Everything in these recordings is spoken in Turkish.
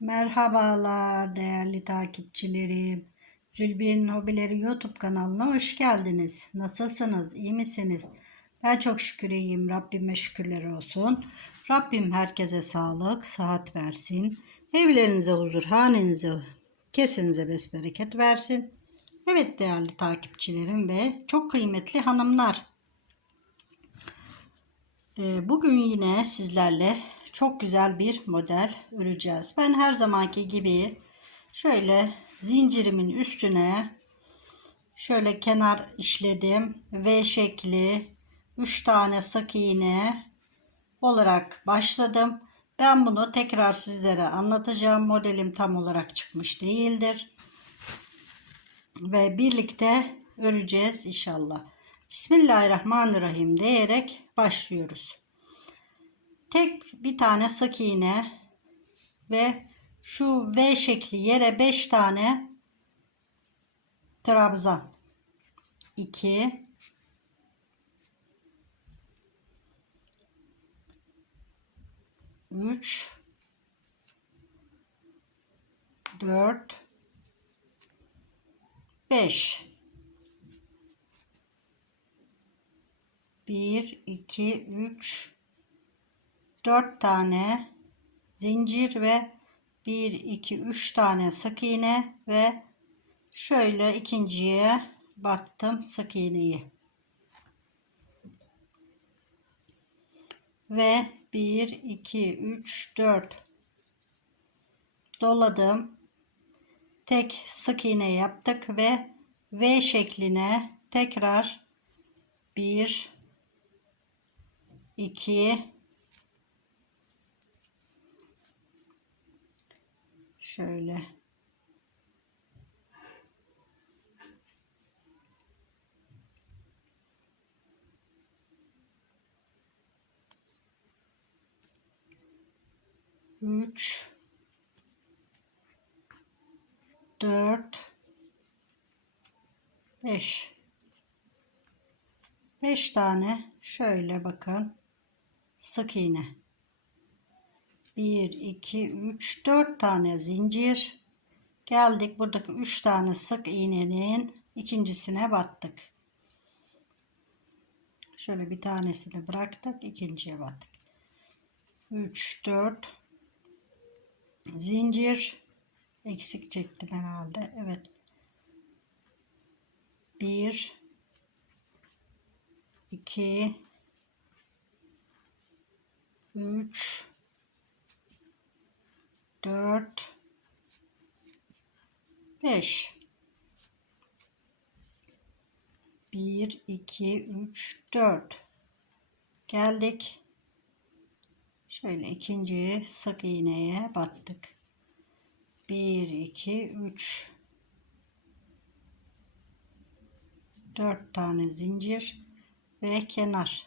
Merhabalar değerli takipçilerim. Zülbiye'nin Hobileri YouTube kanalına hoş geldiniz. Nasılsınız? İyi misiniz? Ben çok şükür iyiyim. Rabbime şükürler olsun. Rabbim herkese sağlık, sıhhat versin. Evlerinize huzur, hanenize, kesinize besbereket versin. Evet değerli takipçilerim ve çok kıymetli hanımlar. Ee, Bugün yine sizlerle çok güzel bir model öreceğiz. Ben her zamanki gibi şöyle zincirimin üstüne şöyle kenar işledim. V şekli 3 tane sık iğne olarak başladım. Ben bunu tekrar sizlere anlatacağım. Modelim tam olarak çıkmış değildir. Ve birlikte öreceğiz inşallah. Bismillahirrahmanirrahim diyerek başlıyoruz. Tek bir tane sık iğne ve şu V şekli yere 5 tane trabzan. 2 3 4 5 1 2 3 4 tane zincir ve 1 2 3 tane sık iğne ve şöyle ikinciye battım sık iğneyi. Ve 1 2 3 4 doladım. Tek sık iğne yaptık ve V şekline tekrar 1 2 şöyle. Üç. Dört. Beş. Beş tane. Şöyle bakın. Sık iğne 1 2 3 4 tane zincir. Geldik buradaki 3 tane sık iğnenin ikincisine battık. Şöyle bir tanesini bıraktık ikinciye battık. 3 4 zincir. Eksik çektim herhalde evet. 1 2 3 4 5 1 2 3 4 geldik. Şöyle ikinci sık iğneye battık. 1 2 3 4 tane zincir ve kenar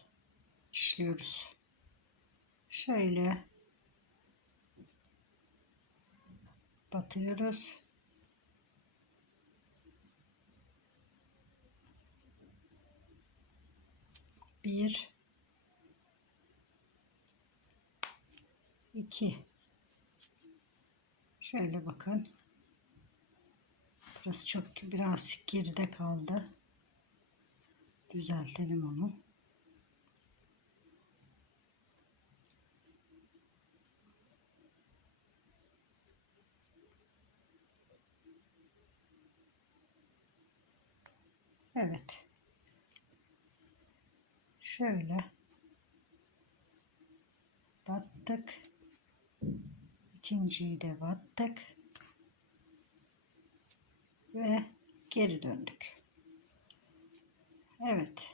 işliyoruz. Şöyle batıyoruz. Bir, iki. Şöyle bakın. Burası çok biraz geride kaldı. Düzeltelim onu. Evet. Şöyle battık. İkinciyi de battık. Ve geri döndük. Evet.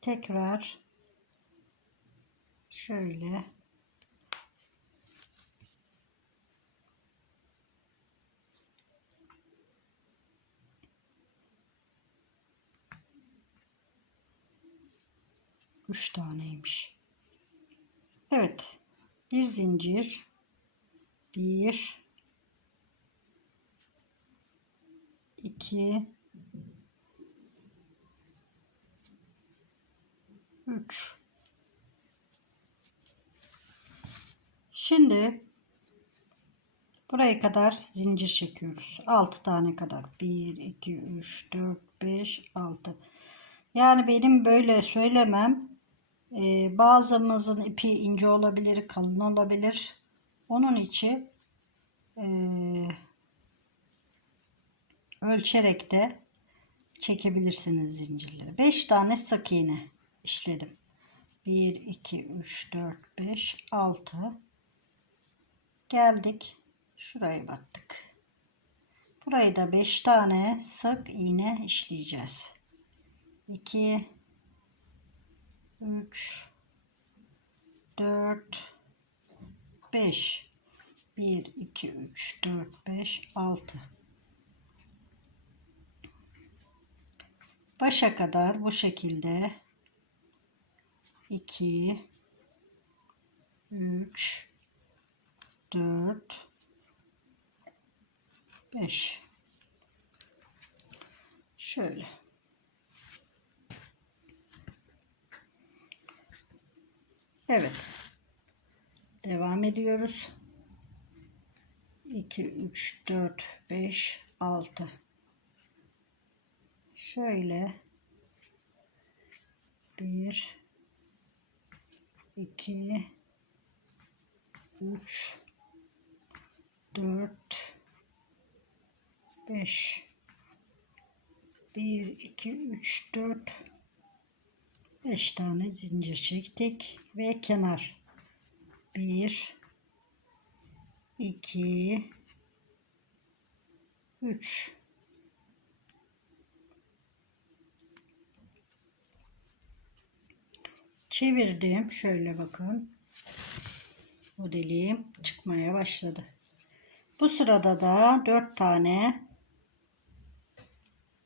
Tekrar şöyle Üç taneymiş. Evet. Bir zincir. Bir. iki, Üç. Şimdi Buraya kadar zincir çekiyoruz. 6 tane kadar. 1, 2, 3, 4, 5, 6. Yani benim böyle söylemem e, bazımızın ipi ince olabilir, kalın olabilir. Onun için e, ölçerek de çekebilirsiniz zincirleri. 5 tane sık iğne işledim. 1, 2, 3, 4, 5, 6. Geldik. Şuraya battık. Burayı da 5 tane sık iğne işleyeceğiz. 2 3 4 5 1 2 3 4 5 6 Başa kadar bu şekilde. 2 3 4 5 şöyle Evet. Devam ediyoruz. 2 3 4 5 6 şöyle. 1 2 3 4 5 1 2 3 4 5 tane zincir çektik ve kenar. 1 2 3 çevirdim. Şöyle bakın. Modelim çıkmaya başladı. Bu sırada da 4 tane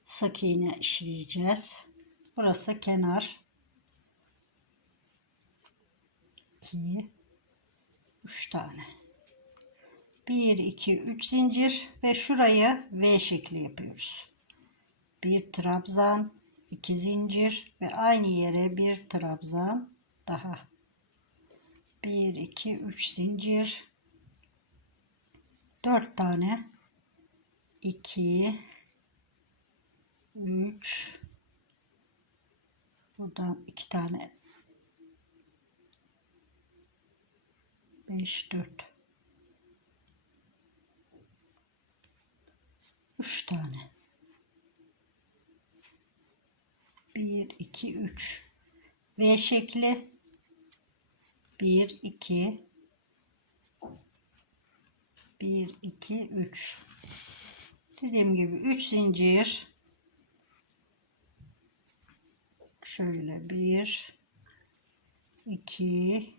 sık iğne işleyeceğiz. Burası kenar. 2 3 tane. 1 2 3 zincir ve şurayı V şekli yapıyoruz. Bir trabzan, 2 zincir ve aynı yere bir trabzan daha. 1 2 3 zincir 4 tane 2 3 buradan 2 tane 5 4 3 tane. 1 2 3 V şekli. 1 2 1 2 3 dediğim gibi 3 zincir. Şöyle 1 2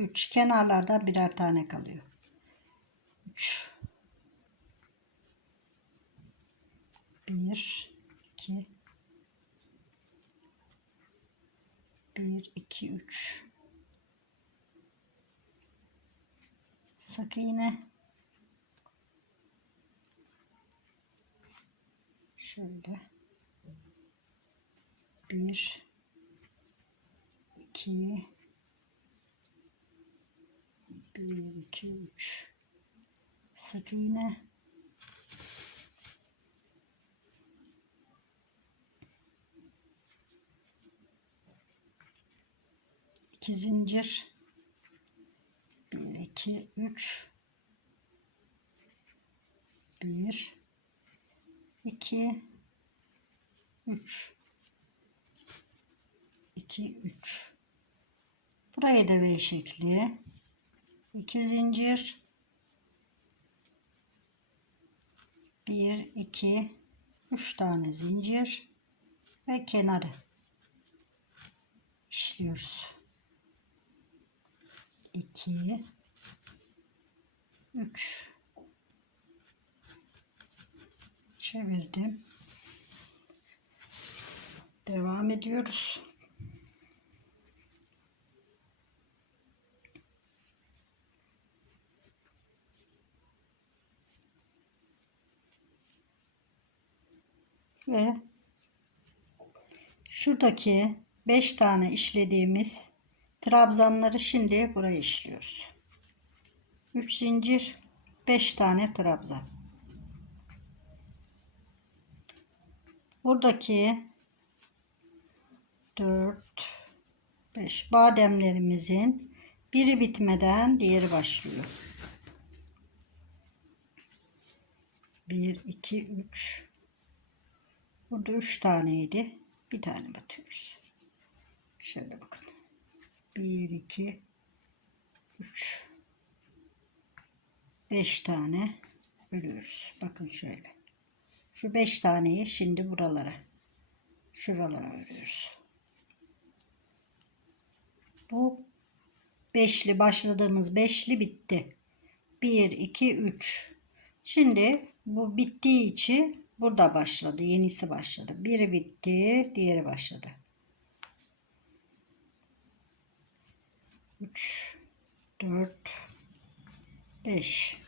3 kenarlardan birer tane kalıyor. 3 1 2 1 2 3 sık iğne. Şöyle. Bir iki bir iki üç. Sık iğne. İki zincir. Bir iki üç. Bir 2 3 2 3 burayı da V şekli 2 zincir 1 2 3 tane zincir ve kenarı işliyoruz 2 3 çevirdim. Devam ediyoruz. Ve şuradaki 5 tane işlediğimiz trabzanları şimdi buraya işliyoruz. 3 zincir 5 tane trabzan. Buradaki 4 5 bademlerimizin biri bitmeden diğeri başlıyor. 1 2 3 Burada 3 taneydi. Bir tane batıyoruz. Şöyle bakın. 1 2 3 5 tane örüyoruz. Bakın şöyle. Şu 5 taneyi şimdi buralara şuralara örüyoruz. Bu beşli başladığımız beşli bitti. 1 2 3. Şimdi bu bittiği için burada başladı. Yenisi başladı. Biri bitti, diğeri başladı. 3 4 5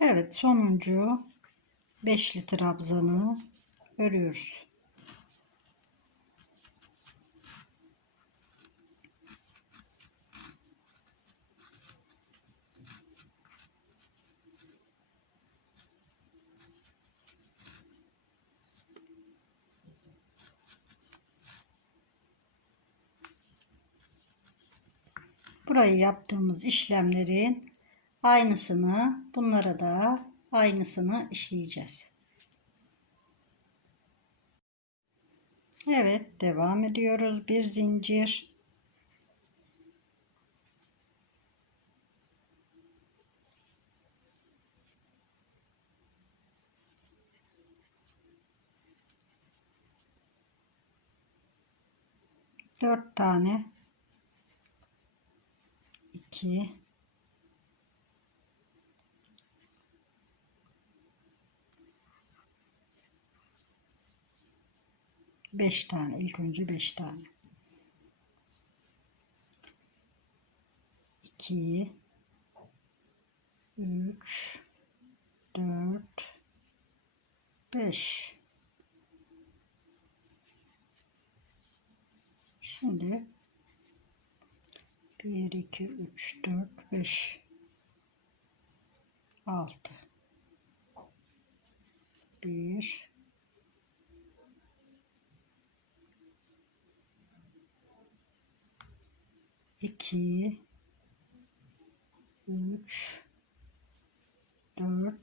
Evet sonuncu beşli trabzanı örüyoruz. Burayı yaptığımız işlemlerin aynısını bunlara da aynısını işleyeceğiz. Evet devam ediyoruz. Bir zincir. Dört tane. iki 5 tane ilk önce 5 tane. 2 3 4 5 Şimdi 1 2 3 4 5 6 1 2 3 4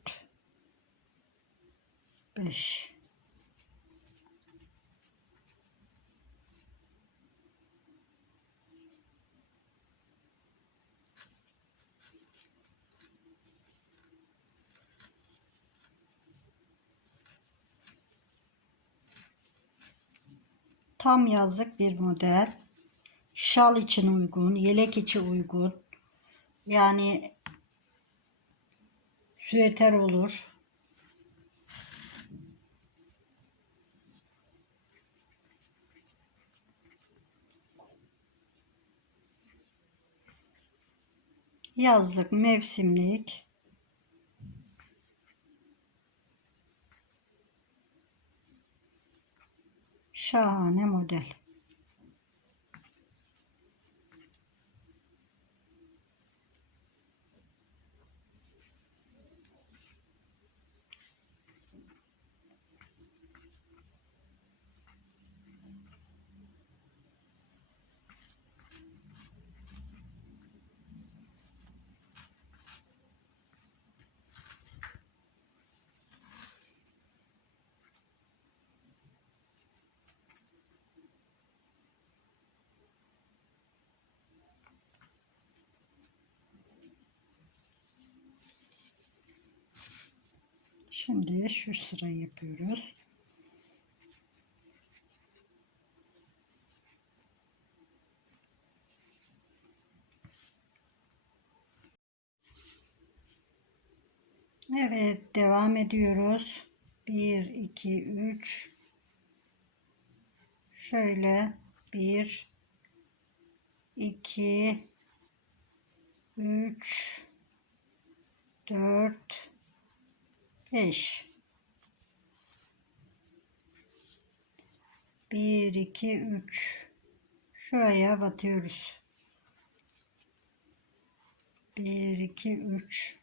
5 Tam yazlık bir model şal için uygun, yelek için uygun. Yani süeter olur. Yazlık, mevsimlik. Şahane model. Şimdi şu sırayı yapıyoruz. Evet, devam ediyoruz. 1 2 3 Şöyle 1 2 3 4 5 1 2 3 Şuraya batıyoruz. 1 2 3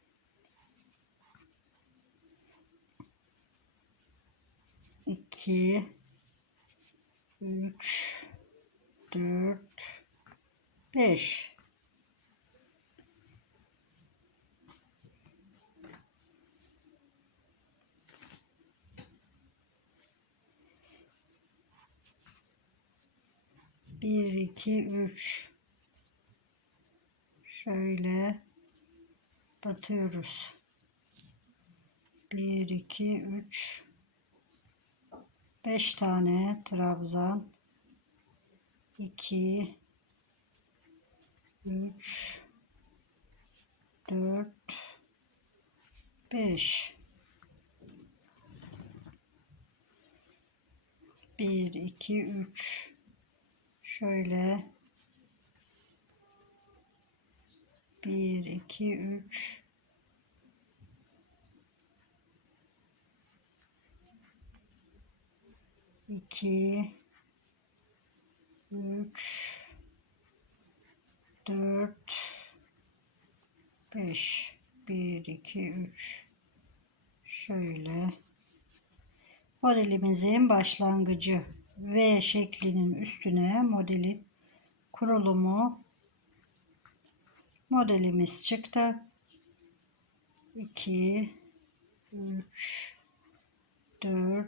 2 3 4 5 1 2 3 şöyle batıyoruz. 1 2 3 5 tane trabzan. 2 3 4 5 1 2 3 şöyle. 1 2 3 2 3 4 5 1 2 3 şöyle. Modelimizin başlangıcı V şeklinin üstüne modelin kurulumu modelimiz çıktı. 2 3 4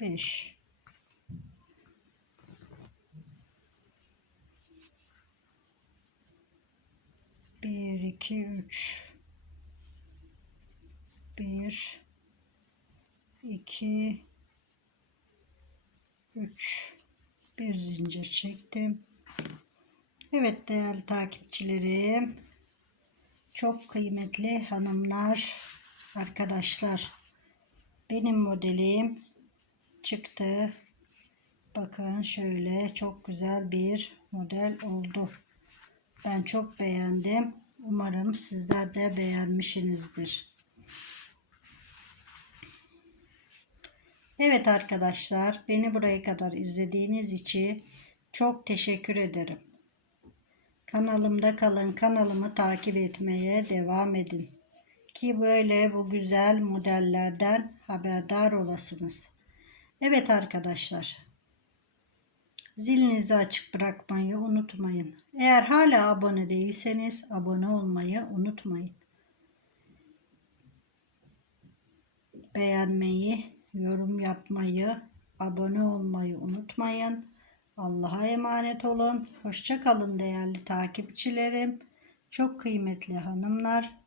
5 1 2 3 1 2 3 bir zincir çektim. Evet değerli takipçilerim çok kıymetli hanımlar arkadaşlar benim modelim çıktı. Bakın şöyle çok güzel bir model oldu. Ben çok beğendim. Umarım sizler de beğenmişsinizdir. Evet arkadaşlar, beni buraya kadar izlediğiniz için çok teşekkür ederim. Kanalımda kalın, kanalımı takip etmeye devam edin. Ki böyle bu güzel modellerden haberdar olasınız. Evet arkadaşlar, zilinizi açık bırakmayı unutmayın. Eğer hala abone değilseniz abone olmayı unutmayın. Beğenmeyi, yorum yapmayı, abone olmayı unutmayın. Allah'a emanet olun. Hoşça kalın değerli takipçilerim. Çok kıymetli hanımlar.